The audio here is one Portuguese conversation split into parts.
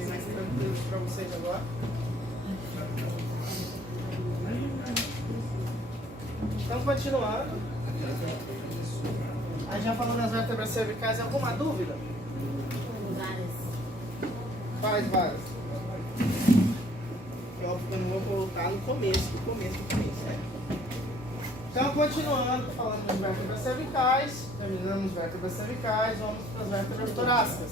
bem mais tranquilos para vocês agora. Então, continuando. A gente já falou das vértebras cervicais. Alguma dúvida? Várias. Óbvio que eu não vou voltar no começo, né? Então, continuando, falando das vértebras cervicais, terminamos as vértebras cervicais, vamos para as vértebras torácicas.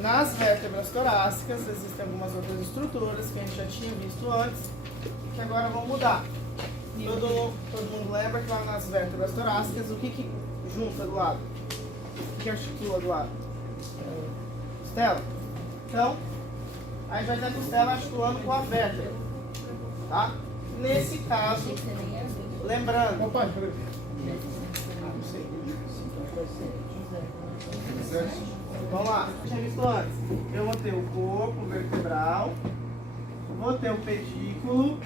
Nas vértebras torácicas existem algumas outras estruturas que a gente já tinha visto antes, que agora vão mudar. Todo mundo lembra que lá nas vértebras torácicas, o que junta do lado? O que articula do lado? Costela. Então, a gente vai ter a costela articulando com a vértebra, tá? Nesse caso, lembrando... Opa, vamos lá, eu tinha visto antes. Eu vou ter o corpo vertebral, vou ter o pedículo.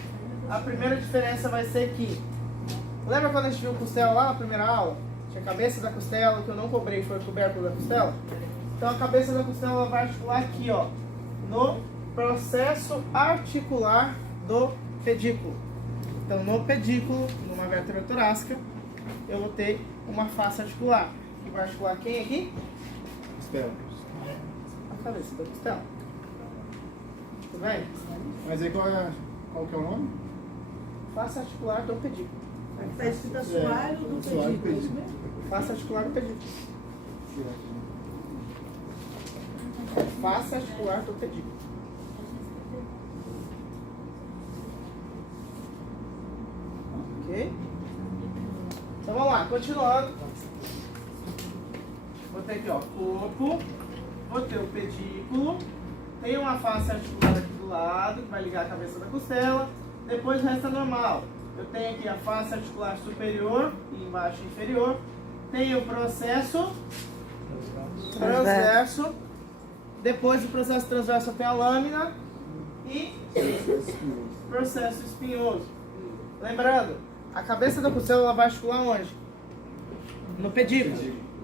A primeira diferença vai ser que... Lembra quando a gente viu costela lá na primeira aula? Tinha a cabeça da costela, que eu não cobrei, foi o tubérculo da costela. Então a cabeça da costela vai articular aqui, ó, no processo articular do pedículo. Então no pedículo, numa vértebra torácica, eu vou ter uma face articular. Que vai articular quem aqui? Costela. A cabeça da costela. Tudo bem? Mas aí qual que é o nome? Face articular do pedículo. Está escrito assoalho do pedículo. Face articular do pedículo. Face articular do pedículo. Ok? Então vamos lá, continuando. Vou ter aqui, ó, corpo. Vou ter o pedículo. Tem uma face articular aqui do lado, que vai ligar a cabeça da costela. Depois o resto é normal. Eu tenho aqui a face articular superior e embaixo inferior. Tenho o processo transverso. Depois do processo transverso eu tenho a lâmina e processo espinhoso. Lembrando, a cabeça da costela ela vai articular onde? No pedículo,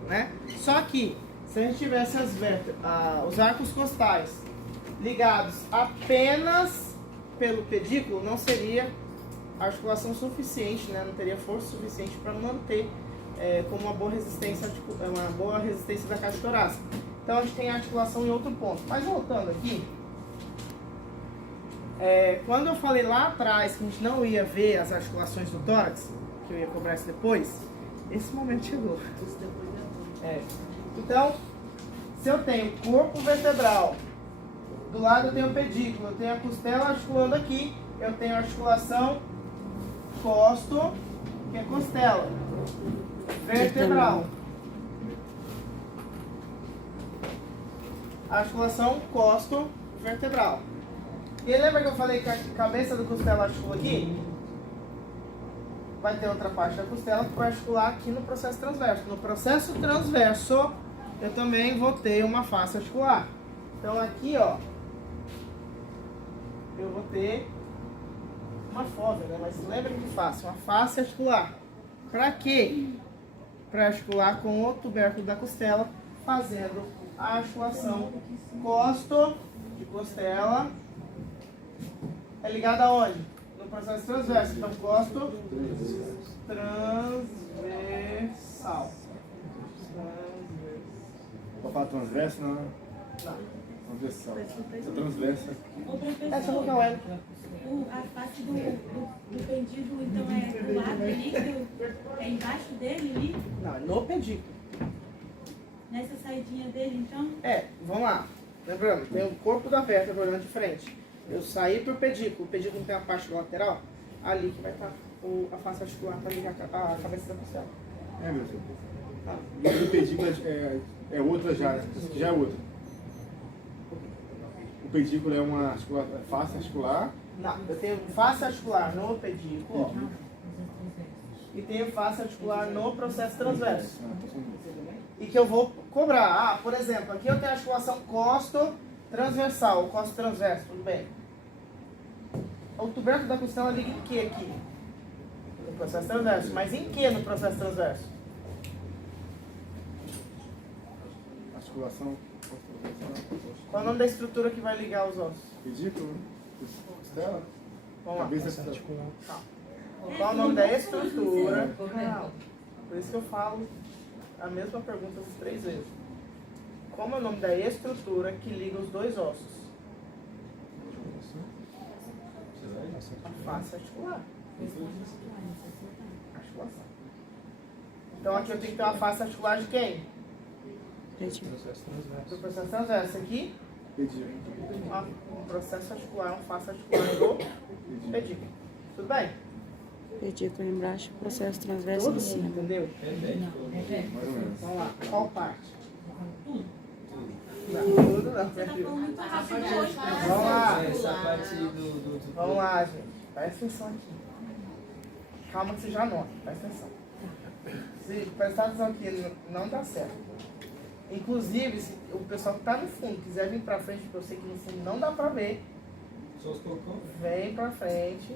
né? Só que se a gente tivesse os arcos costais ligados apenas pelo pedículo, não seria articulação suficiente, né? Não teria força suficiente para manter com uma boa resistência da caixa torácica. Então a gente tem articulação em outro ponto. Mas voltando aqui, quando eu falei lá atrás que a gente não ia ver as articulações do tórax, que eu ia cobrar isso depois, esse momento chegou. Então, se eu tenho corpo vertebral, do lado eu tenho o pedículo, eu tenho a costela articulando aqui, eu tenho a articulação costo, que é costela, vertebral. Articulação costo vertebral. E lembra que eu falei que a cabeça da costela articula aqui? Vai ter outra parte da costela que vai articular aqui no processo transverso. No processo transverso, eu também vou ter uma face articular. Então aqui, ó, eu vou ter uma fóvea, né? Mas lembra que face? Uma face articular. Para quê? Para articular com o tubérculo da costela, fazendo a articulação costo de costela é ligada aonde? No processo transverso. Então, costo transversal. Vou falar transverso, não? Não. Transversal. Transverso. Essa não é o L. A face do pedículo, então, é do lado ali, é embaixo dele ali? Não, é no pedículo. Nessa saidinha dele, então? Vamos lá. Lembrando, tem o corpo da vértebra olhando de frente. Eu saí pro pedículo, o pedículo tem a parte lateral, ali que vai estar a face articular para ligar a cabeça da costela. Meu filho. Tá? E o pedículo é outra já, né? Isso aqui já é outra. O pedículo é uma face articular. Não, eu tenho face articular no pedículo, ó, e tenho face articular no processo transverso. E que eu vou cobrar. Por exemplo, aqui eu tenho a articulação costo transversal, costo transverso, tudo bem. O tubérculo da costela liga em que aqui? No processo transverso. Mas em que no processo transverso? articulação. Qual é o nome da estrutura que vai ligar os ossos? Pedículo, costela, Vamos lá. cabeça articular. Qual é o nome da estrutura? Não. Por isso que eu falo a mesma pergunta 3 vezes. Como é o nome da estrutura que liga os dois ossos? A face articular. Articulação. Então aqui eu tenho que ter uma face articular de quem? Processo transverso. Do processo transverso. Aqui, pedículo. um processo articular, uma face articular do pedículo. Tudo bem? Pedículo embaixo, processo transverso Todo em mundo, cima. entendeu? Mais ou menos. Vamos lá. Qual parte? Não, tudo não. Você tá falando muito rápido hoje. Vamos lá. Essa parte do... Vamos lá, gente. Presta atenção aqui. Calma que você já anota. Presta atenção. Se prestar atenção aqui, não dá certo. Inclusive, se o pessoal que está no fundo quiser vir pra frente, porque eu sei que no fundo não dá pra ver, Só os cocô? vem pra frente,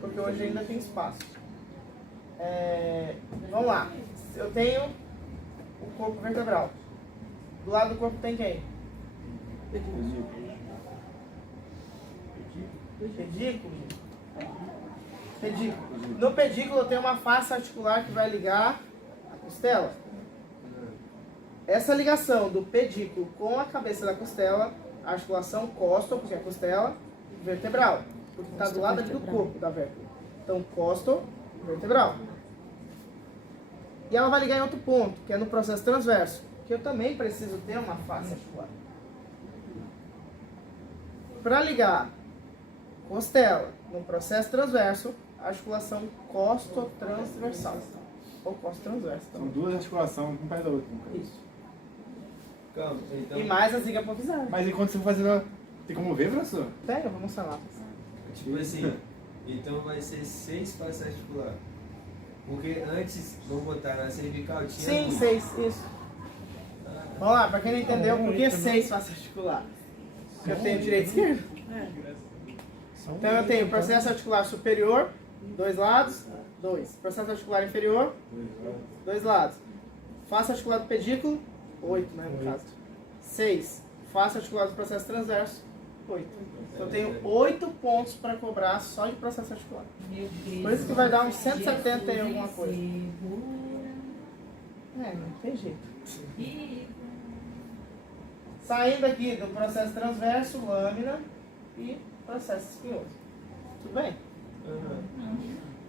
porque hoje ainda tem espaço. Vamos lá. Eu tenho o corpo vertebral. Do lado do corpo tem quem? Pedículo. Pedículo. No pedículo eu tenho uma face articular que vai ligar a costela. Essa ligação do pedículo com a cabeça da costela, a articulação costo, porque é a costela, vertebral. Porque está do lado ali do corpo da vértebra. Então, costo, vertebral. E ela vai ligar em outro ponto, que é no processo transverso, que eu também preciso ter uma face articular. Para ligar costela no processo transverso, a articulação costotransversal. Ou costotransverso São também. duas articulações, um perto da outra. Isso. Calma, então... E mais a ziga apofisária. Mas enquanto você for fazendo. Tem como ver, professor? Pega, vou mostrar lá. Tipo assim, então vai ser 6 faces articulares. Porque antes, vamos botar na cervical, tinha... Sim, duas. 6, isso. Vamos lá, para quem não entendeu, por que 6 face articular? Porque eu tenho direito e esquerdo. Então eu tenho processo articular superior, 2 lados, 2. Processo articular inferior, 2 lados. Face articular do pedículo, 8, né, no caso. 6. Face articular do processo transverso, 8. Então eu tenho 8 pontos para cobrar só de processo articular. Por isso que vai dar uns 170 e alguma coisa. Não tem jeito. Saindo aqui do processo transverso, lâmina e processo espinhoso. Tudo bem?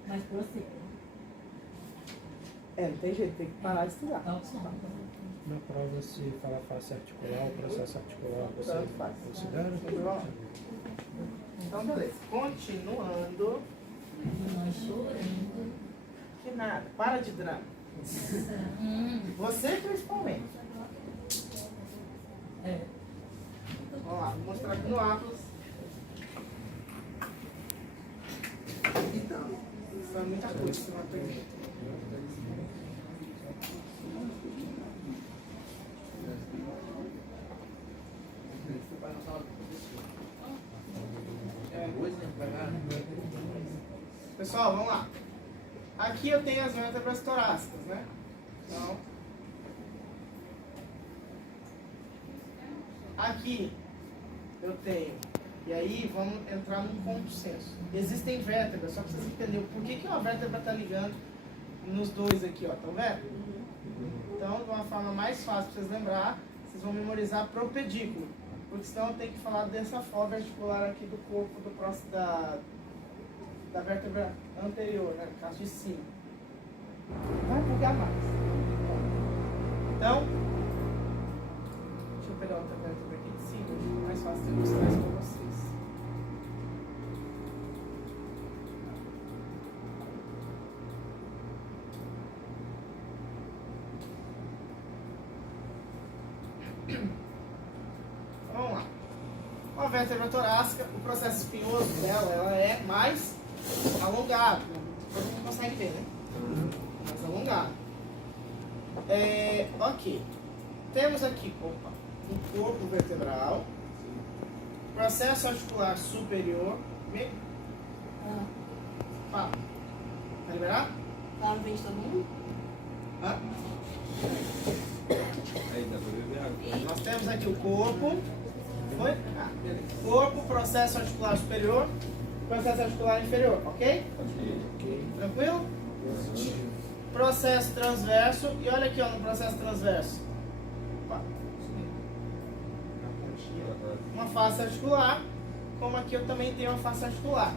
Mas você. Não tem jeito, tem que parar de estudar. Na prova, se falar face articular, o processo articular, você Tanto faz. considera? Então, beleza. Continuando. Nós chorando. Que nada, para de drama. Você principalmente. Vamos lá, vou mostrar aqui no Atlas. Isso é muita coisa que você vai aprender. Pessoal, vamos lá. Aqui eu tenho as vértebras torácicas, né? Então, aqui eu tenho, e aí vamos entrar num ponto senso. Existem vértebras, só para vocês entenderem por que uma vértebra está ligando nos dois aqui, ó, estão vendo? Então, de uma forma mais fácil para vocês lembrar, vocês vão memorizar pro pedículo, porque senão eu tenho que falar dessa fold articular aqui do corpo do próximo da vértebra anterior, né, no caso de cima. Vai pegar mais. Então, deixa eu pegar outra vértebra aqui de cima, mais fácil de ilustrar isso com vocês. Vamos lá. Uma vértebra torácica, o processo espinhoso dela ela é mais alongado. Depois a gente consegue ver, né? Mais alongado. Ok. Temos aqui, um corpo vertebral, processo articular superior. Vem? Fala. Tá liberado? Tá no vez todo mundo? Hã? Aí dá pra beber água. Nós temos aqui o corpo. Foi? Ah, beleza. Corpo, processo articular superior, processo articular inferior, ok? Tranquilo? Processo transverso. E olha aqui, ó, no processo transverso. Opa. Uma face articular. Como aqui eu também tenho uma face articular.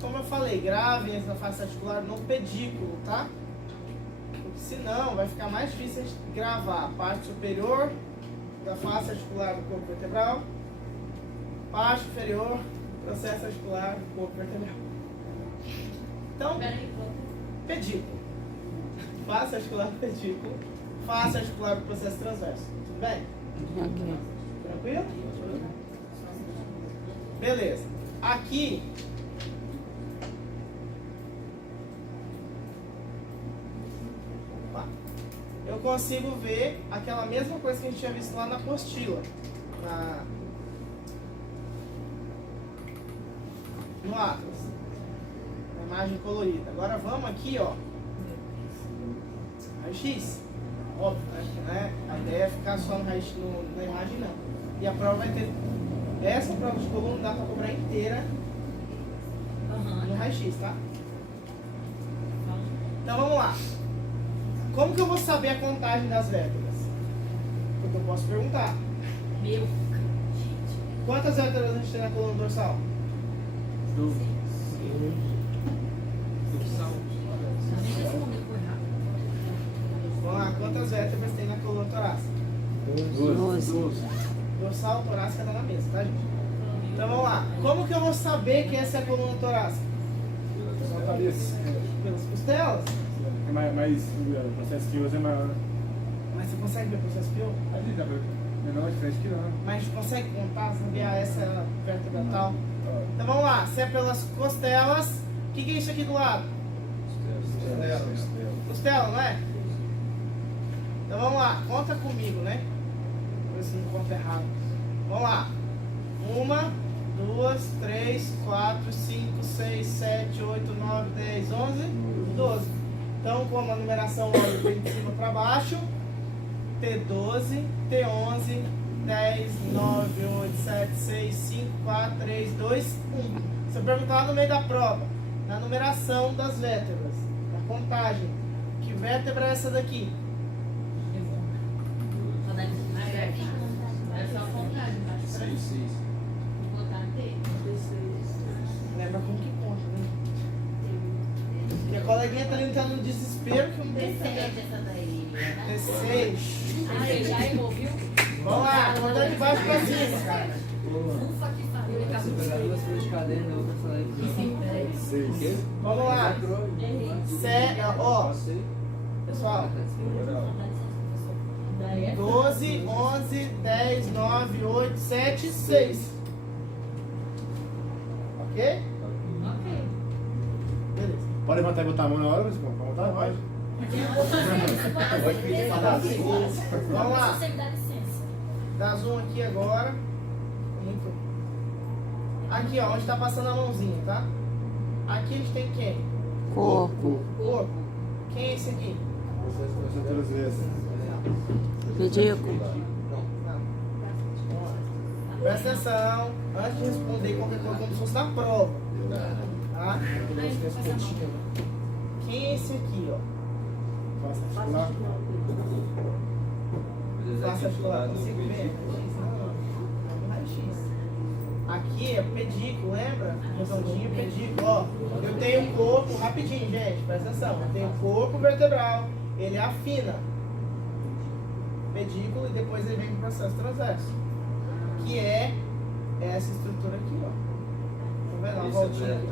Como eu falei, grave essa face articular no pedículo, tá? Porque senão vai ficar mais difícil de gravar a parte superior da face articular do corpo vertebral, parte inferior, processo articular do corpo vertebral. Então, pedículo. Face articular do pedículo, face articular do processo transverso. Tudo bem? Ok. Tranquilo? Beleza. Aqui eu consigo ver aquela mesma coisa que a gente tinha visto lá na apostila, no Atlas, na imagem colorida. Agora vamos aqui, ó, raio-x. Óbvio, né? A ideia é ficar só no raio-x na imagem, não. E a prova vai ter, essa prova de coluna dá para cobrar inteira no raio-x, tá? Então vamos lá. Como que eu vou saber a contagem das vértebras? Porque eu posso perguntar. Meu. Quantas vértebras a gente tem na coluna dorsal? Vamos lá, quantas vértebras tem na coluna torácica? 12. Dorsal, torácica tá na mesa, tá, gente? Então vamos lá. Como que eu vou saber que essa é a coluna torácica? Só a cabeça. Pelas costelas. É mais o processo espinhoso é maior. Mas você consegue ver o processo pio? Ali dá pra ver. Menor é diferente que não. Mas a gente consegue contar, saber essa é a vértebra tal. Então vamos lá, se é pelas costelas, o que é isso aqui do lado? Costela, não é? Então vamos lá, conta comigo, né? Vou ver se não conta errado. Vamos lá. 1, 2, 3, 4, 5, 6, 7, 8, 9, 10, 11, 12. Então, como a numeração vem de cima para baixo, T12, T11, 10, 9, 8, 7, 6, 5, 4, 3, 2, 1. Se eu perguntar lá no meio da prova, na numeração das vértebras, na contagem, que vértebra é essa daqui? Lembra como que conta, né? Minha coleguinha tá ali no desespero que eu não tenho T6. Ai, já envolviu? Vamos lá, contando de baixo pra cima. Vamos lá. Ó, pessoal. 12, 11, 10, 9, 8, 7, 6. Ok? Beleza. Pode levantar e botar a mão na hora, mas vamos botar? Pode. Vamos lá. Você me dá licença. Dá zoom aqui agora. Muito. Aqui, ó, onde tá passando a mãozinha, tá? Aqui a gente tem quem? Corpo. Corpo. Quem é esse aqui? Processo transverso. Pedículo. Não. Presta atenção. Antes de responder qualquer coisa, como se fosse na prova. Tá? Quem é esse aqui, ó? Faça articular. Faça articular. Consigo ver? Não, raio-x. Aqui é pedículo, lembra? Redondinho, pedículo. Ó, eu tenho o corpo, rapidinho, gente, presta atenção. Eu tenho o corpo vertebral, ele afina. Pedículo e depois ele vem para o processo transverso. Que é essa estrutura aqui, ó. Então vai dar uma Isso é voltinha aqui.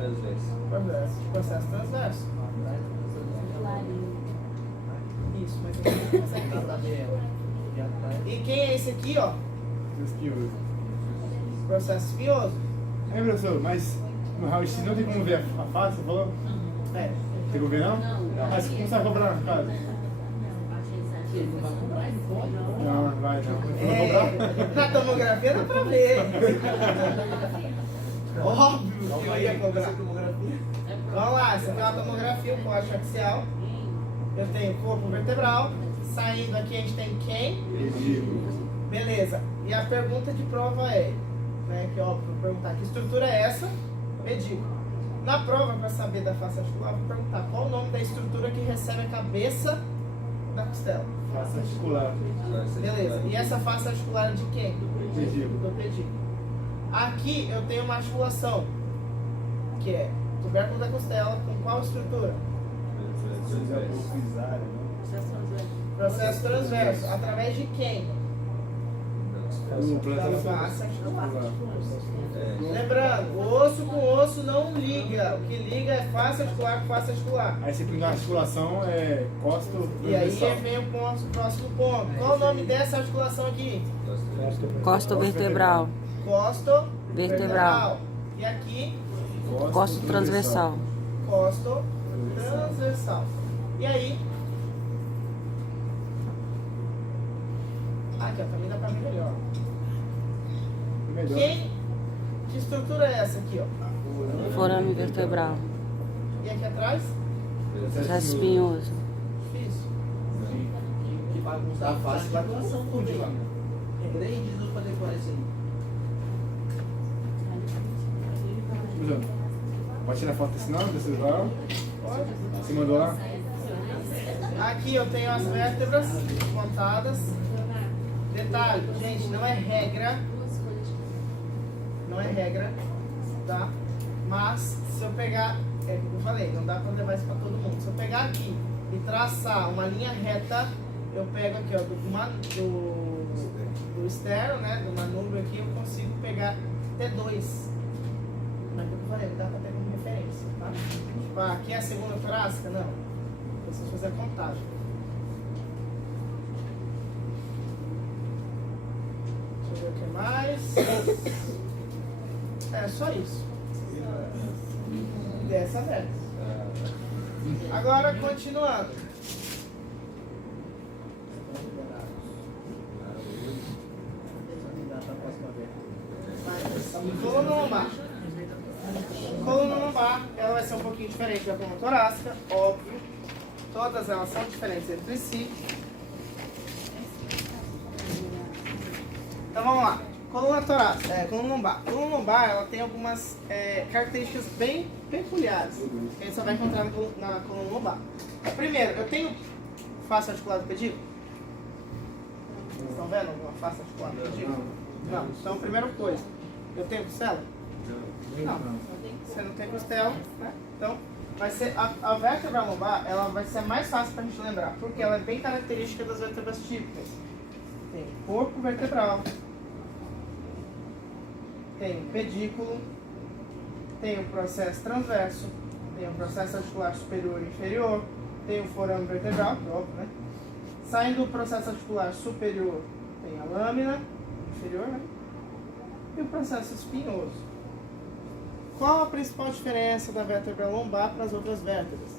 transverso. Processo transverso. Isso, mas você não consegue ver. E quem é esse aqui, ó? Espinhoso. Processo espinhoso. É, professor, mas no raio-x não tem como ver a face, você falou? É. Tem como ver não? Mas como você vai cobrar na casa? Não, não vai não. Você vai cobrar? Na tomografia dá pra ver. Óbvio que eu ia cobrar. Vamos lá, essa aqui é uma tomografia, um código axial. Eu tenho corpo vertebral, Saindo aqui a gente tem quem? Pedículo. Beleza. E a pergunta de prova é, né, que é óbvio, vou perguntar que estrutura é essa? Pedículo. Na prova, para saber da face articular, vou perguntar qual o nome da estrutura que recebe a cabeça da costela. Face articular. Beleza. E essa face articular é de quem? Pedículo. Do pedículo. Aqui eu tenho uma articulação, que é tubérculo da costela, com qual estrutura? Processo transverso. Através de quem? O plano Da face articular. articular. Lembrando, osso com osso não liga. O que liga é face articular com face articular. Aí sempre na articulação é costo E aí transversal. vem o próximo ponto. Qual o nome dessa articulação aqui? Costo vertebral. Costo Vertebral. E aqui, Costo transversal. costo transversal. E aí? Aqui, ó, também dá pra ver melhor. Melhor. Que estrutura é essa aqui, ó? Forame vertebral. E aqui atrás? Processo espinhoso. Difícil. Que bagunçar a face, vai coração tudo lá. 3 Jesus pra decorar isso aí. Bruno, pode tirar foto desse não? Desse lá? Você mandou lá? Aqui eu tenho as vértebras contadas. Detalhe, gente, não é regra. Não é regra, tá? Mas se eu pegar, é o que eu falei, não dá pra levar isso pra todo mundo. Se eu pegar aqui e traçar uma linha reta, eu pego aqui, ó, do externo, né? Do manubrio aqui, eu consigo pegar T2. Mas o que eu falei, não dá pra ter como referência, tá? Tipo, aqui é a segunda torácica? Não. Preciso fazer a contagem. Deixa eu ver o que mais. É só isso. Dessa vez. Agora, continuando. Coluna lombar. Coluna lombar, ela vai ser um pouquinho diferente da coluna torácica, óbvio. Todas elas são diferentes entre si. Então vamos lá. Coluna torácica, coluna lombar. Coluna lombar, ela tem algumas características bem peculiares que a gente só vai encontrar na coluna lombar. Primeiro, eu tenho face articular do pedículo? Vocês estão vendo alguma face articular do pedículo? Não. Então, primeira coisa, eu tenho costela? Não. Você não tem costela, né? Então, vai ser a vértebra lombar, ela vai ser mais fácil pra gente lembrar, porque ela é bem característica das vértebras típicas. Tem corpo vertebral, tem o pedículo, tem o processo transverso, tem o processo articular superior e inferior, tem o forame vertebral, que é óbvio, né? Saindo do processo articular superior, tem a lâmina inferior, né? E o processo espinhoso. Qual a principal diferença da vértebra lombar para as outras vértebras?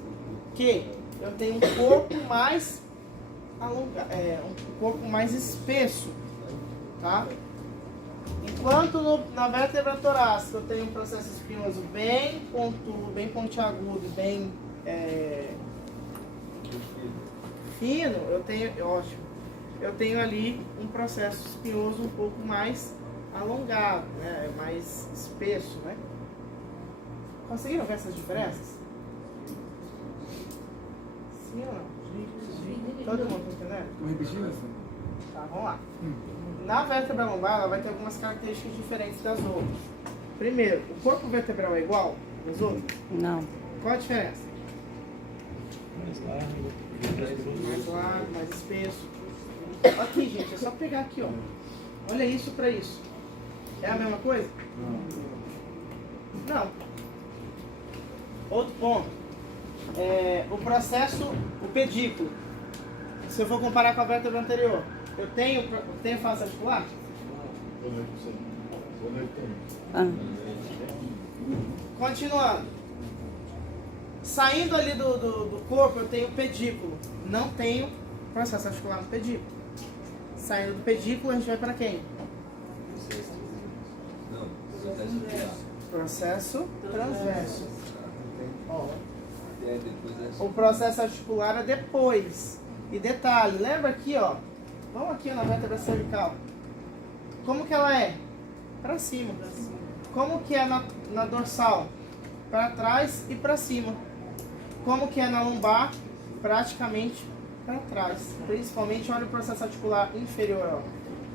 Que eu tenho um corpo mais alongado, um corpo mais espesso, tá? Enquanto na vértebra torácica eu tenho um processo espinhoso bem pontudo, bem pontiagudo, bem fino, eu tenho ali um processo espinhoso um pouco mais alongado, né? Mais espesso, né? Conseguiram ver essas diferenças? Sim ou não? Todo mundo tá entendendo? Vamos repetir isso? Tá, vamos lá. Na vértebra lombar, ela vai ter algumas características diferentes das outras. Primeiro, o corpo vertebral é igual às outras? Não. Qual a diferença? Mais largo. Mais largo, mais espesso. Aqui, gente, é só pegar aqui, ó. Olha isso pra isso. É a mesma coisa? Não. Outro ponto. O processo, o pedículo. Se eu for comparar com a vértebra anterior, eu tenho face articular? Boa noite pra você. Boa noite também. Ah, Continuando. Saindo ali do corpo, eu tenho pedículo. Não tenho processo articular no pedículo. Saindo do pedículo, a gente vai para quem? Processo transverso. Ó, o processo articular é depois. E detalhe, lembra aqui, ó. Vamos aqui na vértebra cervical. Como que ela é? Para cima. Como que é na dorsal? Para trás e para cima. Como que é na lombar? Praticamente para trás. Principalmente, olha o processo articular inferior, ó.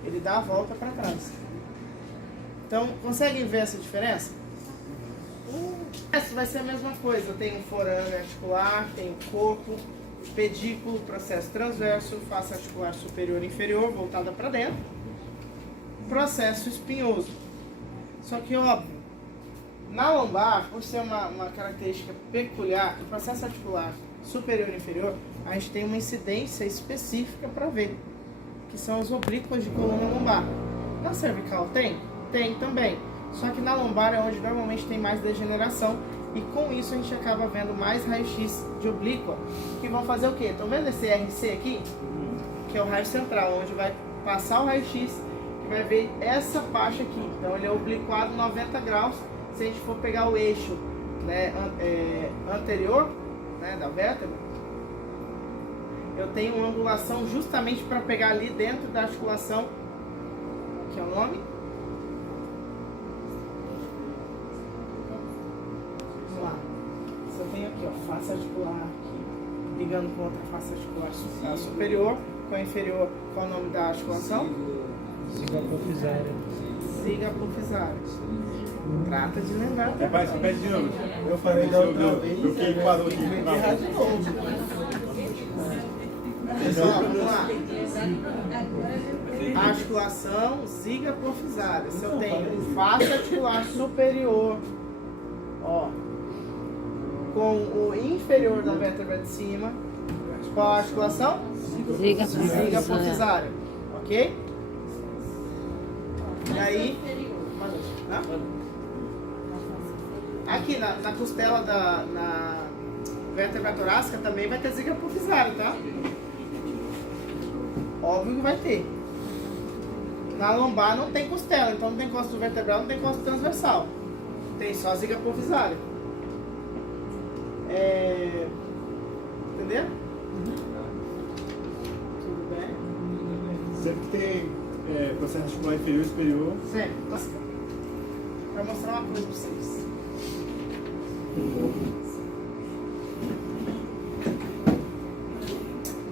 Ele dá a volta para trás. Então, conseguem ver essa diferença? Essa vai ser a mesma coisa. Tem o forame articular, tem o corpo, pedículo, processo transverso, face articular superior e inferior, voltada para dentro. Processo espinhoso. Só que, óbvio, na lombar, por ser uma característica peculiar, o processo articular superior e inferior, a gente tem uma incidência específica para ver, que são os oblíquos de coluna lombar. Na cervical tem? Tem também. Só que na lombar é onde normalmente tem mais degeneração e com isso a gente acaba vendo mais raio-x de oblíqua, que vão fazer o quê? Estão vendo esse RC aqui? Que é o raio central, onde vai passar o raio-x, que vai ver essa parte aqui. Então ele é obliquado 90 graus. Se a gente for pegar o eixo, né, anterior, né, da vértebra, eu tenho uma angulação justamente para pegar ali dentro da articulação, que é o nome. Vamos lá. Se eu tenho aqui, ó, face articular aqui, ligando com outra face articular superior, com a inferior, qual é o nome da articulação? Ziga apofisária. Ziga apofisária. Trata de lembrar. Rapaz, repete de novo. Eu falei da outra vez. Eu fiquei parou aqui. Errar de novo. Pessoal, vamos lá. Articulação ziga apofisária. Se eu tenho face articular superior, ó, com o inferior da vértebra de cima, qual a articulação? Ziga Ziga apofisária. Ok? E aí, hã? Aqui na costela na vértebra torácica também vai ter ziga apofisária, tá? Óbvio que vai ter. Na lombar não tem costela, então não tem costa vertebral, não tem costa transversal. Tem só ziga apofisária. Entendeu? Tudo bem? Sempre que tem processo articular inferior e superior. Sempre. Pra mostrar uma coisa pra vocês.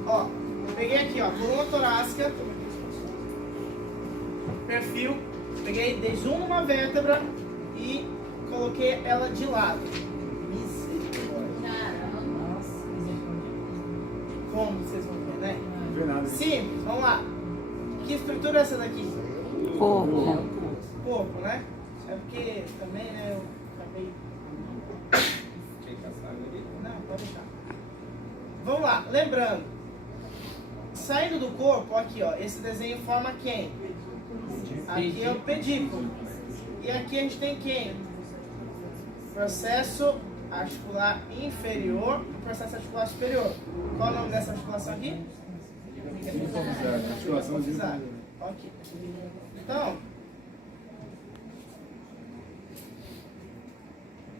Ó, eu peguei aqui, ó, coluna torácica, perfil, peguei, dei zoom numa vértebra e coloquei ela de lado. Como vocês vão ver, né? Não vê nada. Simples, vamos lá. Que estrutura é essa daqui? corpo. Corpo, né? É porque também, né, eu acabei... Não, pode deixar. Vamos lá, lembrando. Saindo do corpo, aqui ó, esse desenho forma quem? Aqui é o pedículo. E aqui a gente tem quem? Processo articular inferior e processo articular superior. Qual é o nome dessa articulação aqui? Articulação de Ok. Então,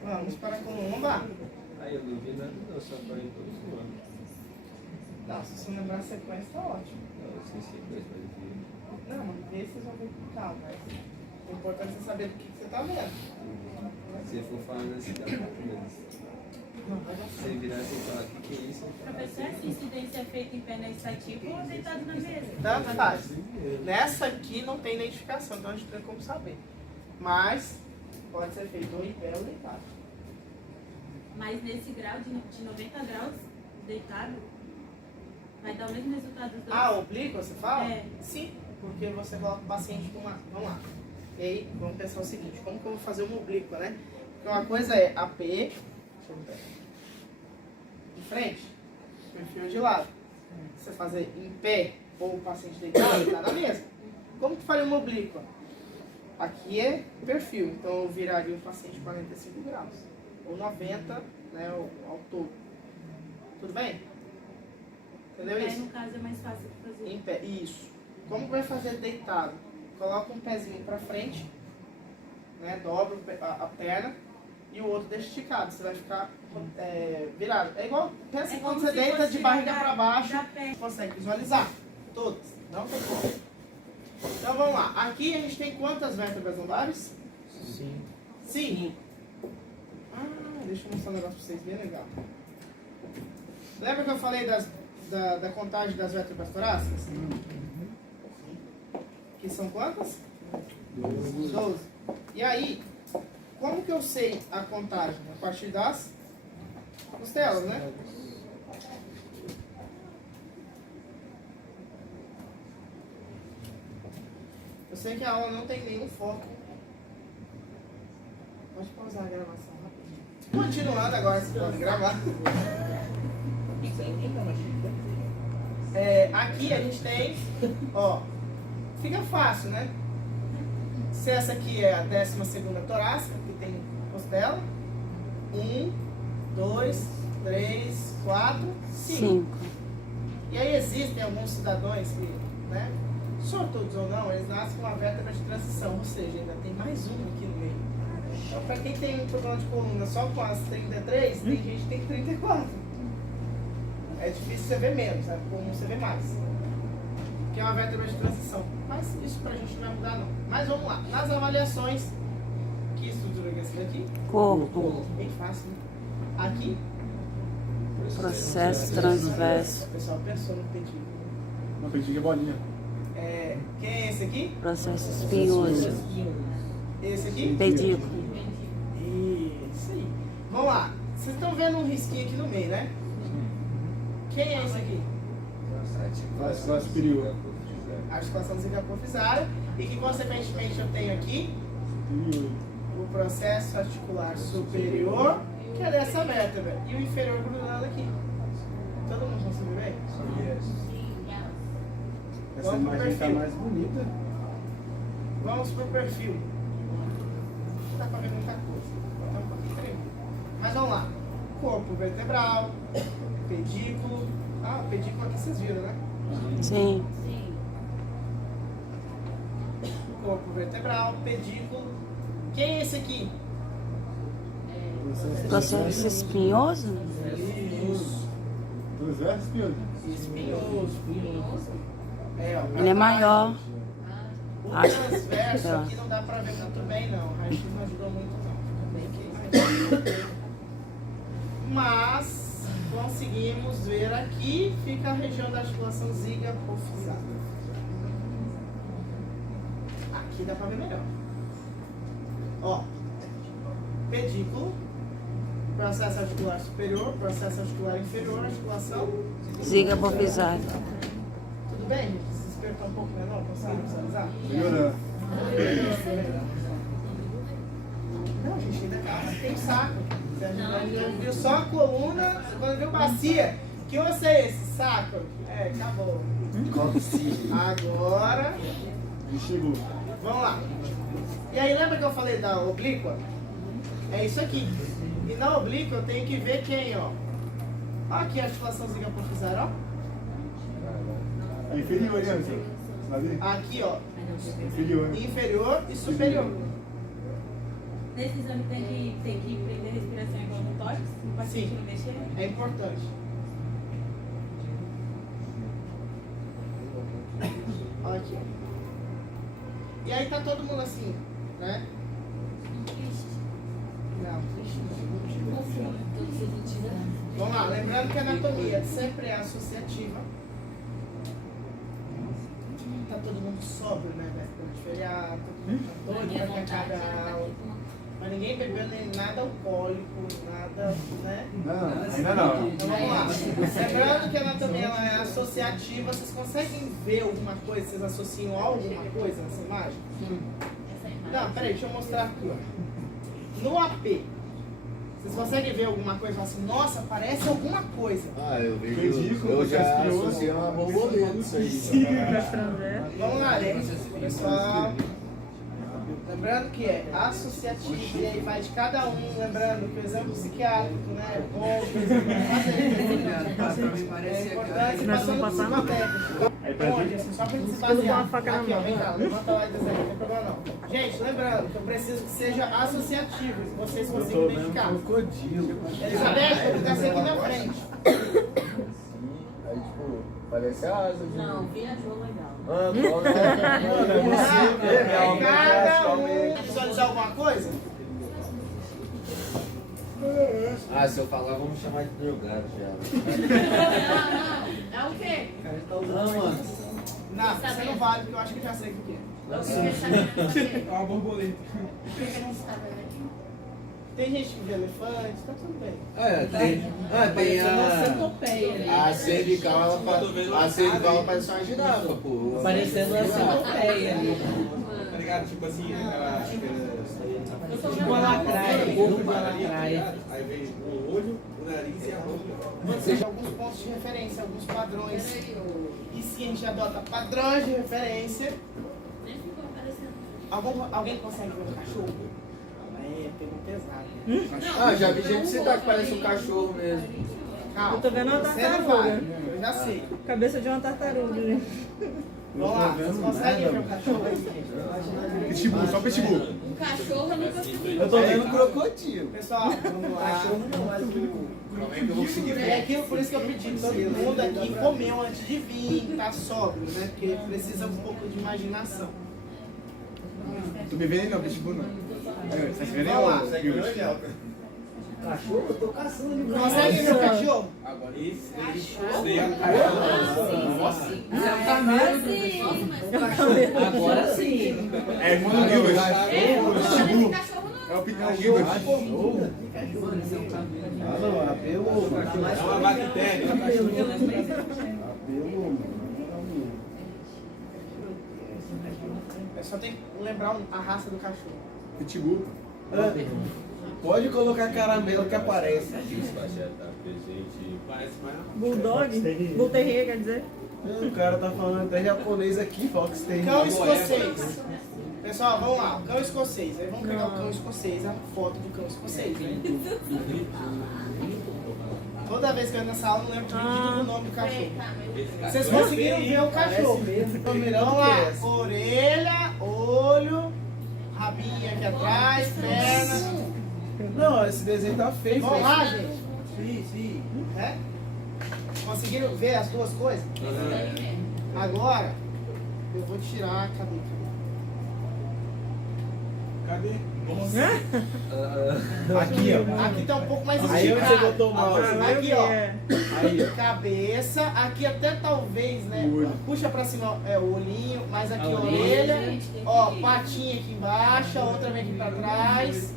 vamos para a coluna lombar. Aí eu não vi nada, não, só falei todos os anos. Não, se você lembrar a sequência, tá ótimo. Não, eu sei sequência, mas eu vi. Não, mas ver vocês vão ver com calma. Mas o importante é saber do que você tá vendo. Se for falando assim, dá pra menos. Se virar sem falar o que é isso, Professor, essa incidência é feita em pé na estativa ou deitado na mesa? Tanto faz. Nessa aqui não tem identificação, então a gente tem como saber. Mas pode ser feito ou em pé ou deitado. Mas nesse grau de 90 graus, deitado, vai dar o mesmo resultado dos dois? Ah, oblíquo, você fala? É. Sim, porque você coloca o paciente com uma... Vamos lá. E aí, vamos pensar o seguinte, como que eu vou fazer uma oblíqua, né? Porque uma coisa é AP, deixa eu ver, de frente, perfil de lado. Você fazer em pé ou o paciente deitado, tá na mesa. Como que faria uma oblíqua? Aqui é perfil, então eu viraria o paciente 45 graus. Ou 90, né, ao todo. Tudo bem? Entendeu Aí, isso? no caso, é mais fácil de fazer. Em pé, isso. Como que vai fazer deitado? Coloca um pezinho pra frente, né? Dobra a perna e o outro deixa esticado. Você vai ficar virado. É igual, pensa É quando como você se deita fosse de barriga da- para baixo, da perna. consegue visualizar. Todos, não tem como. Então vamos lá. Aqui a gente tem quantas vértebras lombares? Sim. 5. Deixa eu mostrar um negócio pra vocês bem legal. Lembra que eu falei da contagem das vértebras torácicas? Que são quantas? 12. E aí, como que eu sei a contagem? A partir das costelas, né? Eu sei que a aula não tem nenhum foco. Pode pausar a gravação rapidinho. Continuando agora, você pode gravar. Aqui a gente tem, ó, fica fácil, né? Se essa aqui é a 12ª torácica, que tem costela. 1, 2, 3, 4, 5. 5. E aí existem alguns cidadãos que, né, sortudos ou não, eles nascem com uma vértebra de transição, ou seja, ainda tem mais uma aqui no meio. Então, para quem tem um problema de coluna só com as 33, tem gente que tem 34. É difícil você ver menos, é comum você ver mais. Que é uma vértebra de transição. Mas isso pra gente não vai mudar não. Mas vamos lá. Nas avaliações, que estrutura que é essa daqui? Corpo. Bem fácil, né? Aqui, Processo transverso. o pessoal pensou no pedido. Uma pedinha bolinha. Quem é esse aqui? Processo espinhoso. Esse aqui? Pedículo. Isso aí. Vamos lá. Vocês estão vendo um risquinho aqui no meio, né? Quem é esse aqui? Articulação superior. Articulação zigoprofisária. E que, consequentemente, eu tenho aqui o processo articular superior, que é dessa vértebra. E o inferior grudado aqui. Todo mundo conseguiu ver? Essa Vamos pro imagem está perfil. mais bonita. Vamos pro perfil. Não dá pra ver muita coisa. Então, um pouquinho tremendo. Mas vamos lá. Corpo vertebral, pedículo. O pedículo aqui vocês viram, né? Sim. Corpo vertebral, pedículo. Quem é esse aqui? Processo espinhoso? Isso. Transverso espinhoso. Espinhoso. Ó. Ele é maior. O Acho. transverso Tá. aqui não dá pra ver muito bem, não. O raio-x não ajudou muito, não. Fica bem que... Mas conseguimos ver aqui, fica a região da articulação zigoprofisária. Aqui dá pra ver melhor. Ó, pedículo, processo articular superior, processo articular inferior, articulação. Zigoprofisário. Tudo bem, gente? Se despertar um pouco menor, conseguiram visualizar? Melhorando. Não, gente, ainda calma, tem saco. Você viu só a coluna, quando viu bacia, que osso é esse? Saco. Acabou. Agora, E chegou. vamos lá. E aí, lembra que eu falei da oblíqua? É isso aqui. E na oblíqua eu tenho que ver quem, ó. Ó aqui a articulação zigoprofisária, ó. É inferior, né, Anderson? Sabe? Aqui, ó. Inferior. Inferior e superior. Nesse exame tem que prender a respiração igual no tórax, o paciente Sim. não mexer. É importante. Olha aqui. E aí tá todo mundo assim, né? Não, triste não. Vamos lá, lembrando que a anatomia sempre é associativa. Tá todo mundo sóbrio, né? Véspera de feriado, todo mundo tá doido pra que acabe a aula. Mas ninguém bebeu nem nada alcoólico, nada, né? Não, ainda não. Então vamos lá. Lembrando que a anatomia ela é associativa, vocês conseguem ver alguma coisa? Vocês associam alguma coisa nessa imagem? Não, peraí, deixa eu mostrar aqui. Ó. No AP, vocês conseguem ver alguma coisa assim? Nossa, parece alguma coisa. Eu vejo. Pedículo, Eu já espinhoso. associei uma borboleta isso aí. Vamos lá, gente. Pessoal. Lembrando que é associativo e aí vai de cada um. Lembrando que o exame psiquiátrico, né? É bom, o exame fazer. É importante, passando por psicotécnico. Onde? Assim, só pra gente se basear. Aqui, ó, vem cá, levanta lá e desenha, não tem problema não. Gente, lembrando que eu preciso que seja associativo, que vocês Eu consigam tô vendo identificar. crocodilo. Elizabeth, vou botar você aqui na frente. Aí, tipo, parece a asa de... Não, viajou legal. Mano, é possível. Cada um visualizar alguma coisa? Ah, se eu falar, vamos chamar de drogado já. É o quê? Não, mano. Não, você não vale, porque eu acho que eu já sei o que é. É uma borboleta. Tem gente que vê elefante, tá tudo bem. Tem a cervical, ela parece uma girafa, pô. Parecendo uma centopeia ali. Tá ligado? Tipo assim, aquela... Tipo uma lacraia, corpo de uma lacraia. Aí vem o olho, o nariz e a boca. Seja alguns pontos de referência, alguns padrões. E se a gente adota padrões de referência, Nem ficou aparecendo. alguém consegue ver um cachorro? É, pegou pesado. Ah, já vi gente citar que parece um cachorro mesmo. Calma, Eu tô vendo uma você não tartaruga. vai, eu já sei. Cabeça de uma tartaruga, né? Vamos lá, vocês conseguem ver um cachorro aí? Pitbull, só pitbull. Um cachorro eu nunca vi. Eu tô vendo crocodilo. Pessoal, vamos lá. Como é que eu vou conseguir ver? É aquilo, por isso que eu pedi todo mundo aqui comeu antes de vir, tá sóbrio, né? Porque precisa um pouco de imaginação. Tu me vendo não, pitbull não. Você se vê Vamos lá. Cachorro, eu tô caçando ali. Consegue ver o cachorro? Agora isso. Agora sim. É irmão do Gilbert. Pitbull. É o Gilbert. É uma bactéria. É só tem que lembrar a raça do cachorro. Pitbull. Pode colocar caramelo que aparece. Bulldog? Bull Terrier, quer dizer? O cara tá falando até japonês aqui, Fox tem. Cão escocês. Pessoal, vamos lá. Cão escocês. Aí vamos pegar o cão escocês, a foto do cão escocês, né? Toda vez que eu entro nessa aula, eu não lembro de ninguém do nome do cachorro. Vocês conseguiram ver o cachorro. Vamos lá. Orelha, olho, rabinho aqui atrás, perna. Não, esse desenho tá feio. Vamos lá, gente. Sim. É? Conseguiram ver as duas coisas? Agora, eu vou tirar. Cadê? Cadê? Aqui, ó. Aqui tá um pouco mais Aí onde você esticado. botou o mouse? Aqui, ó. Aí, Cabeça, aqui até talvez, né? Puxa pra cima o olhinho, mas aqui a orelha. orelha. Ó, patinha aqui embaixo, a outra vem aqui pra trás.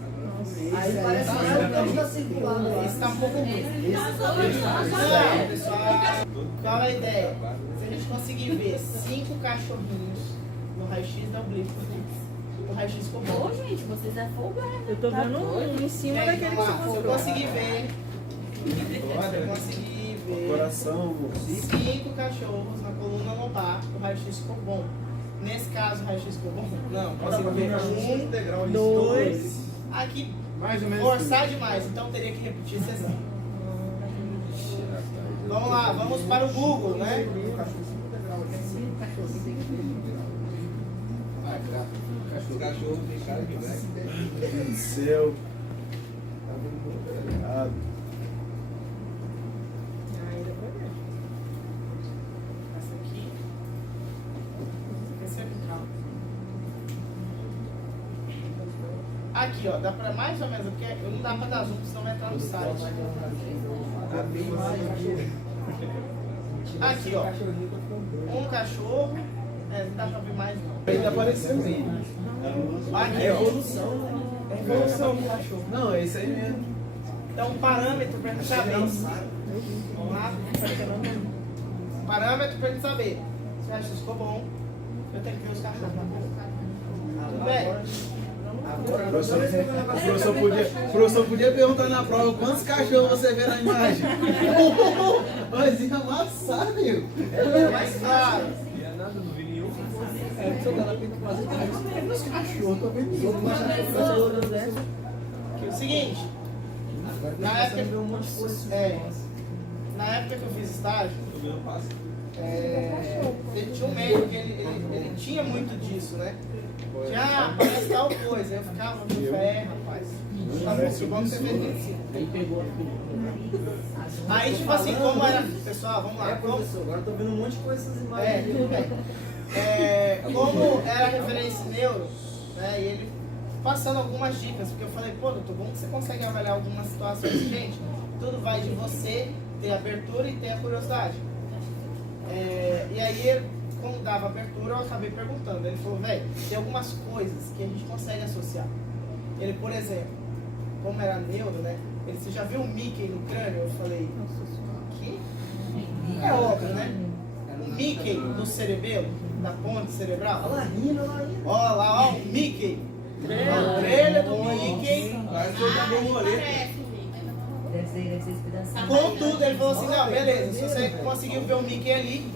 Aí parece uma câmera circular. Esse tá um pouco ruim. Não, pessoal. Qual a ideia? Se a gente conseguir ver 5 cachorrinhos no raio-x, dá um blip. O raio-x ficou bom. Ô, gente, vocês é folgado. Eu tô vendo um em cima Gente, daquele que vamos você lá. Se eu mostrou. conseguir ver. Se eu conseguir ver. coração, 5 cachorros na coluna lombar, o raio-x ficou bom. Nesse caso, o raio-x ficou bom? Não, consigo ver 1, 2. Aqui, Mais ou menos. forçar demais, então teria que repetir esse exame. Vamos lá, vamos para o Google, né? Os cachorros tem cara de velho. Céu. Essa aqui. Esse é vital. Aqui, ó, dá pra mais ou menos, porque não dá pra dar zoom, senão vai entrar no site. Aqui, ó. Um cachorro. Não dá pra ver mais não. Ele tá parecendo ele. Aqui, É ó. evolução. É evolução do cachorro. Não, é isso aí mesmo. Então, um parâmetro pra gente saber. Vamos lá? Parâmetro pra gente saber. Se acha que ficou bom, eu tenho que ver os cachorros. Tudo bem? O professor podia perguntar na prova quantos cachorros você vê na imagem. Mas ia amassar, nego. É mais claro. O seguinte, na época que eu fiz estágio, tinha um médico que ele tinha muito disso, né? Já parece tal coisa. Eu ficava no fé, rapaz. Tá bom, que bom que você fez medicina. Aí pegou. Aí, tipo assim, como era. Pessoal, vamos lá. Como... Agora eu tô vendo um monte de coisa essas É, imagens. tudo bem. Como era referência em neuro, né, e ele passando algumas dicas, porque eu falei, pô, doutor, como que você consegue avaliar algumas situações? Gente, tudo vai de você ter abertura e ter a curiosidade. E aí, como dava abertura, eu acabei perguntando. Ele falou, velho, tem algumas coisas que a gente consegue associar. Ele, por exemplo, como era neuro, né? Ele, você já viu um Mickey no crânio? Eu falei, que? É óbvio, né? Um Mickey no cerebelo, da ponte cerebral. Olha lá, rindo, olha lá, rindo. Ó lá, ó, o Mickey. A orelha do Mickey. Parece que eu tô borboleta. Deve ser esse pedacinho. Contudo, ele falou assim, não, beleza, se você conseguiu ver o Mickey ali,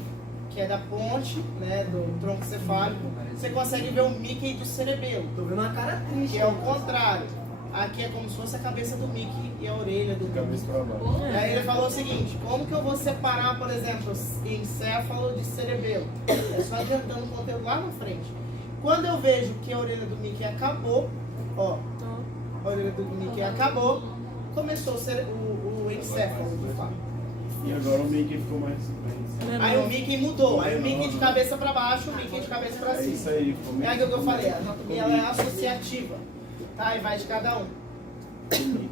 que é da ponte, né, do tronco cefálico, você consegue ver o Mickey do cerebelo, Tô vendo uma cara triste. que é o contrário. Aqui é como se fosse a cabeça do Mickey e a orelha do Cabeça pra baixo. Aí ele falou o seguinte, como que eu vou separar, por exemplo, encéfalo de cerebelo? É só adiantando o conteúdo lá na frente. Quando eu vejo que a orelha do Mickey acabou, ó, a orelha do Mickey acabou, começou o encéfalo do fato. E agora o Mickey ficou mais bem. Aí o Mickey mudou, aí o Mickey de cabeça pra baixo, o Mickey de cabeça pra É isso cima. aí, ficou É aquilo que eu falei, a anatomia ela é associativa, tá? E vai de cada um.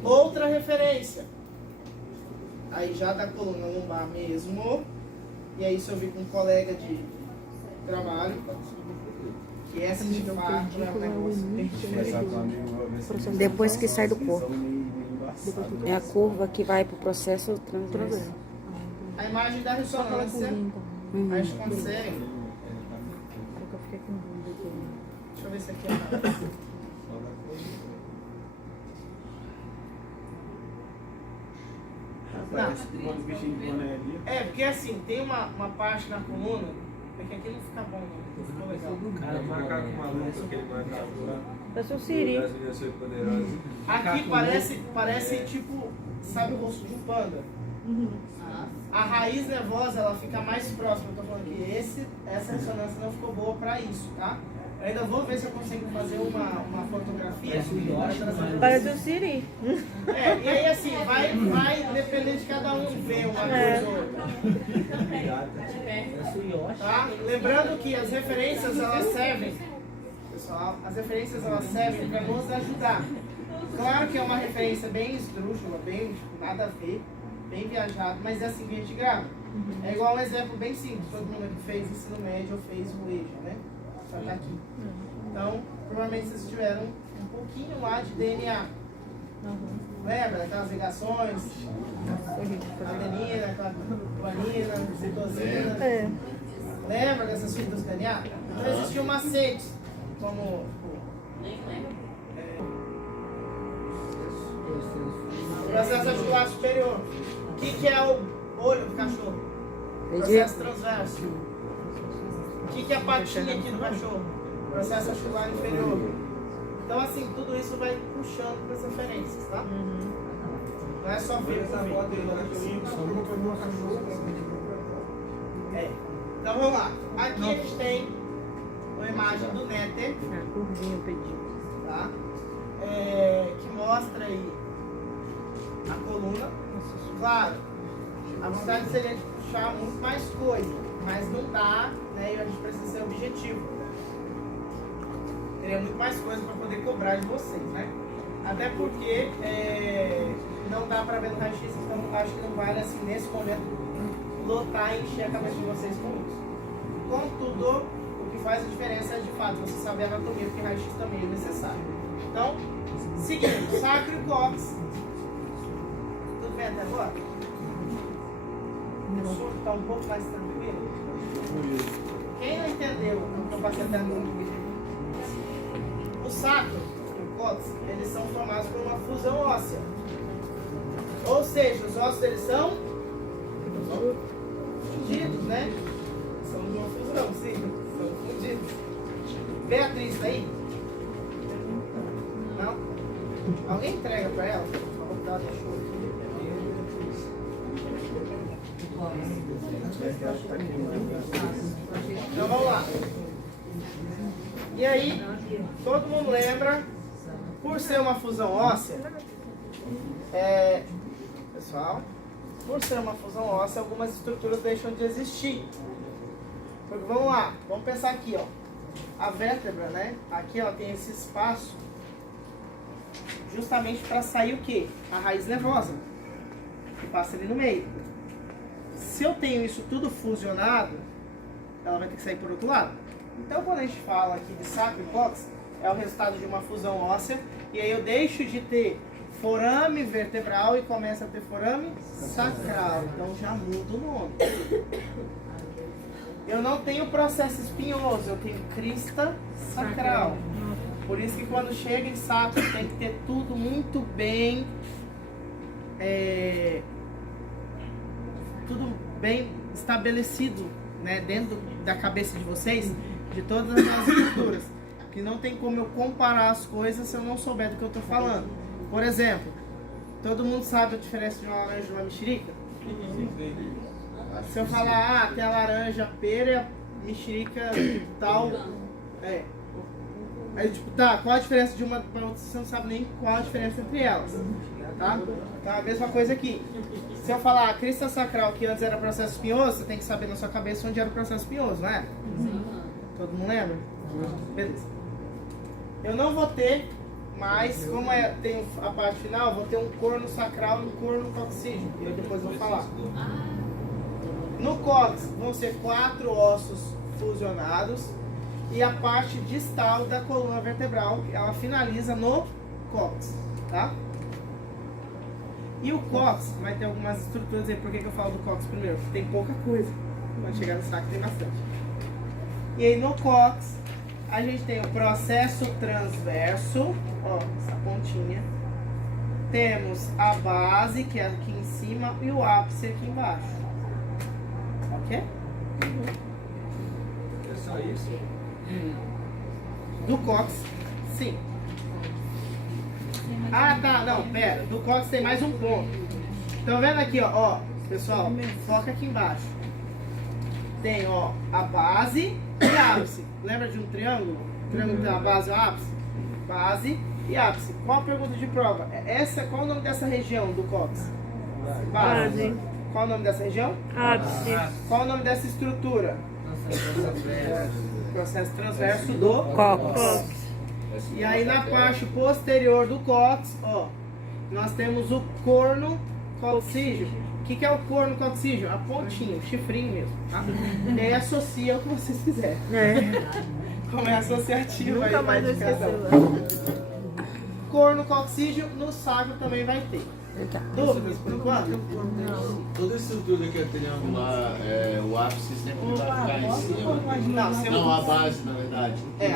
Outra referência, aí já da coluna lombar mesmo, e aí isso eu vi com um colega de trabalho, que essa de fato é um negócio bem diferente. Depois que sai do corpo. É a curva que vai pro processo transverso. A imagem da ressonância, a gente consegue. Deixa eu ver se aqui é. Parece que quando o bichinho de boné ali. Porque assim, tem uma parte na coluna, porque aqui não fica bom, não ficou legal. Cara, macaco maluco, aquele macaco lá. Parece o Siri. Das meninas superpoderosas. Aqui parece tipo, sabe o rosto de um panda? A raiz nervosa ela fica mais próxima. Eu tô falando que essa ressonância não ficou boa pra isso, tá? Eu ainda vou ver se eu consigo fazer uma fotografia. Parece o Siri. E aí assim, vai depender de cada um ver uma coisa ou outra. Tá? Lembrando que as referências elas servem, pessoal, as referências elas servem para nos ajudar. Claro que é uma referência bem esdrúxula, bem tipo, nada a ver, bem viajado, mas é assim que a gente grava. É igual um exemplo bem simples, todo mundo que fez ensino médio ou fez o EJA, né? Só tá aqui. Então, provavelmente vocês tiveram um pouquinho lá de DNA. Lembra daquelas ligações? Adenina, guanina, citosina. Lembra dessas fitas do DNA? Então existiam macetes, como processo articular superior. O que é o olho do cachorro? Processo transverso. O que é a patinha aqui do cachorro? Processo articular inferior. Então, assim, tudo isso vai puxando para as referências, tá? Não é só ver essa foto dele. Então, vamos lá. Aqui a gente tem uma imagem do Néter, tá? Que mostra aí a coluna. Claro, a vontade seria de puxar muito mais coisa, mas não dá, né? E a gente precisa ser objetivo. Teria muito mais coisa para poder cobrar de vocês, né? Até porque não dá para ver no raio-x, então acho que não vale, assim, nesse momento, lotar e encher a cabeça de vocês com isso. Contudo, o que faz a diferença é, de fato, você saber a anatomia, porque raio-x também é necessário. Então, seguindo, sacro e cóccix. Tudo bem até agora? O som está um pouco mais tranquilo? Quem não entendeu o que eu passei até agora? O sacro e o cóccix, eles são formados por uma fusão óssea. Ou seja, os ossos deles são fundidos, né? São de uma fusão, sim. São fundidos. Beatriz, tá aí? Não? Alguém entrega pra ela? Por favor, ela deixou aqui. Então vamos lá. E aí, todo mundo lembra, por ser uma fusão óssea, pessoal, por ser uma fusão óssea, algumas estruturas deixam de existir. Porque, vamos lá, vamos pensar aqui, ó. A vértebra, né? Aqui, ó, tem esse espaço justamente para sair o quê? A raiz nervosa, que passa ali no meio. Se eu tenho isso tudo fusionado, ela vai ter que sair por outro lado. Então, quando a gente fala aqui de sacro e cóccix, é o resultado de uma fusão óssea, e aí eu deixo de ter forame vertebral e começo a ter forame sacral. Então já muda o nome. Eu não tenho processo espinhoso, eu tenho crista sacral. Por isso que quando chega em sacro tem que ter tudo muito bem, tudo bem estabelecido, né, dentro da cabeça de vocês, de todas as estruturas. Que não tem como eu comparar as coisas se eu não souber do que eu estou falando. Por exemplo, todo mundo sabe a diferença de uma laranja e uma mexerica? Se eu falar, tem a laranja pera e a mexerica tal, aí tipo, tá, qual a diferença de uma para outra? Você não sabe nem qual a diferença entre elas, tá? Então a mesma coisa aqui. Se eu falar a crista sacral, que antes era processo espinhoso, você tem que saber na sua cabeça onde era o processo espinhoso, não é? Sim. Todo mundo lembra? Beleza. Eu não vou ter mais, como tem a parte final, vou ter um corno sacral e um corno coccígeo. Eu depois vou falar. No cóccix vão ser 4 ossos fusionados e a parte distal da coluna vertebral, ela finaliza no cóccix, tá? E o cóccix vai ter algumas estruturas aí. Por que eu falo do cóccix primeiro? Porque tem pouca coisa. Quando chegar no saco tem bastante. E aí no cóccix a gente tem o processo transverso, ó, essa pontinha. Temos a base, que é aqui em cima, e o ápice aqui embaixo. Ok? É só isso? Do cóccix, sim. Ah, tá, não, pera. Do cóccix tem mais um ponto. Estão vendo aqui, ó, pessoal, foca aqui embaixo. Tem, ó, a base e ápice. Lembra de um triângulo? O triângulo tem a base e o ápice? Base e ápice. Qual a pergunta de prova? Qual o nome dessa região do cóccix? Base. Qual o nome dessa região? Ápice. Qual o nome dessa estrutura? Processo transverso do Cóccix. E aí na parte posterior do cóccix, ó, nós temos o corno coccígeo. O que é o corno coccígeo? A pontinha, o chifrinho mesmo, tá? E aí associa o que vocês quiserem. Como é associativo aí, vai de cada um. Corno coccígeo no sacro também vai ter. Dúvidas por enquanto? Toda estrutura que é triangular, o ápice sempre vai ficar em cima. Não, Não, a base, na verdade.